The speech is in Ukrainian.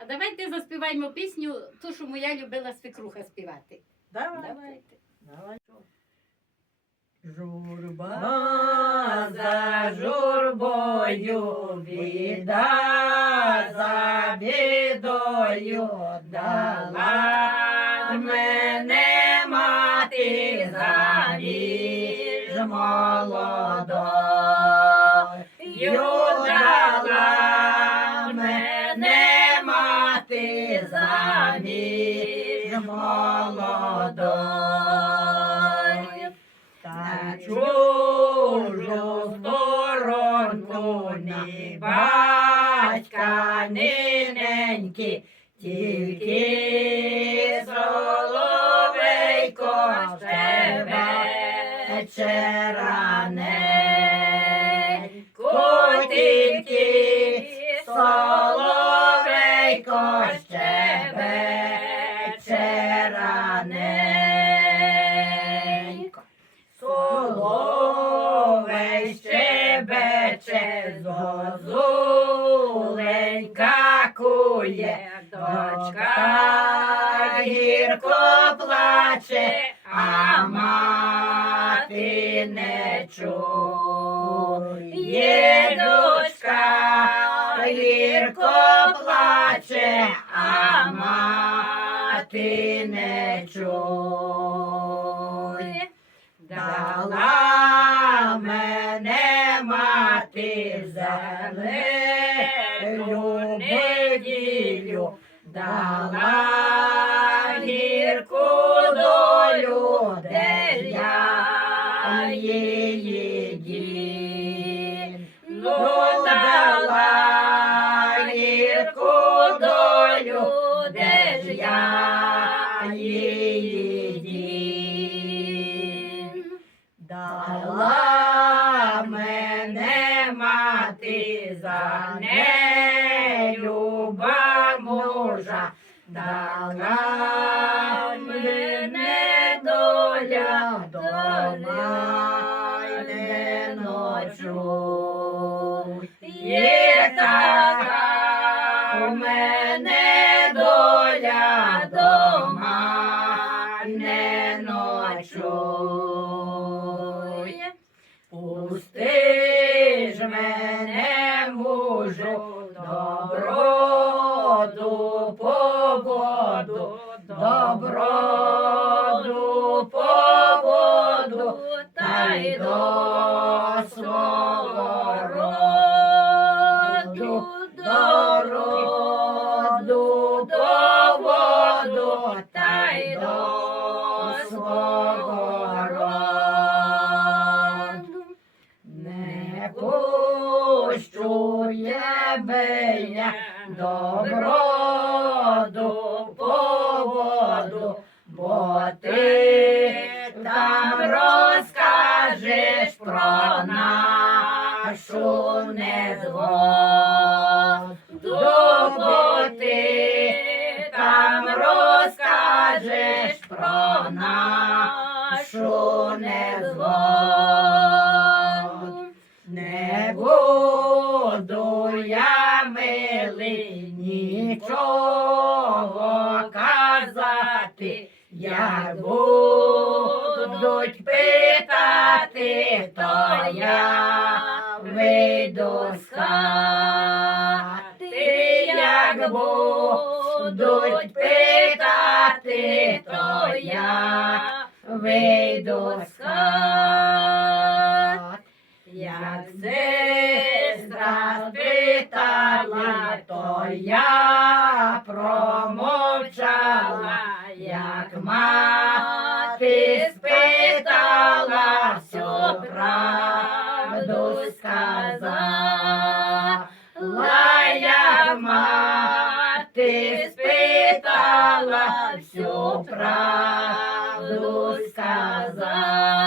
А давайте заспіваємо пісню, ту, що моя любила свекруха співати. Давай. Давайте. Давай. Журба за журбою, біда за бідою, дала мене мати заміж молодою, батька, ні неньки, тільки соловейко щебече раненько, тільки соловейко щебече раненько. Соловей щебече, зозуленька кує, дочка гірко плаче, а мати не чує, дочка гірко плаче, а мати не чує. Неділю, дала гірку долю, де я її дім. Ну, дала гірку долю, де ж я її дім. Дала мене мати за нею дала мене доля, дома не ночуй. Не пущу тебе бо ти там розкажеш про нашу незгоду, казати, як будуть питати, то я вийду з хати, як будуть питати, то я вийду з хати. то я промовчала, як мати спитала, всю правду сказала, як мати спитала, всю правду сказала.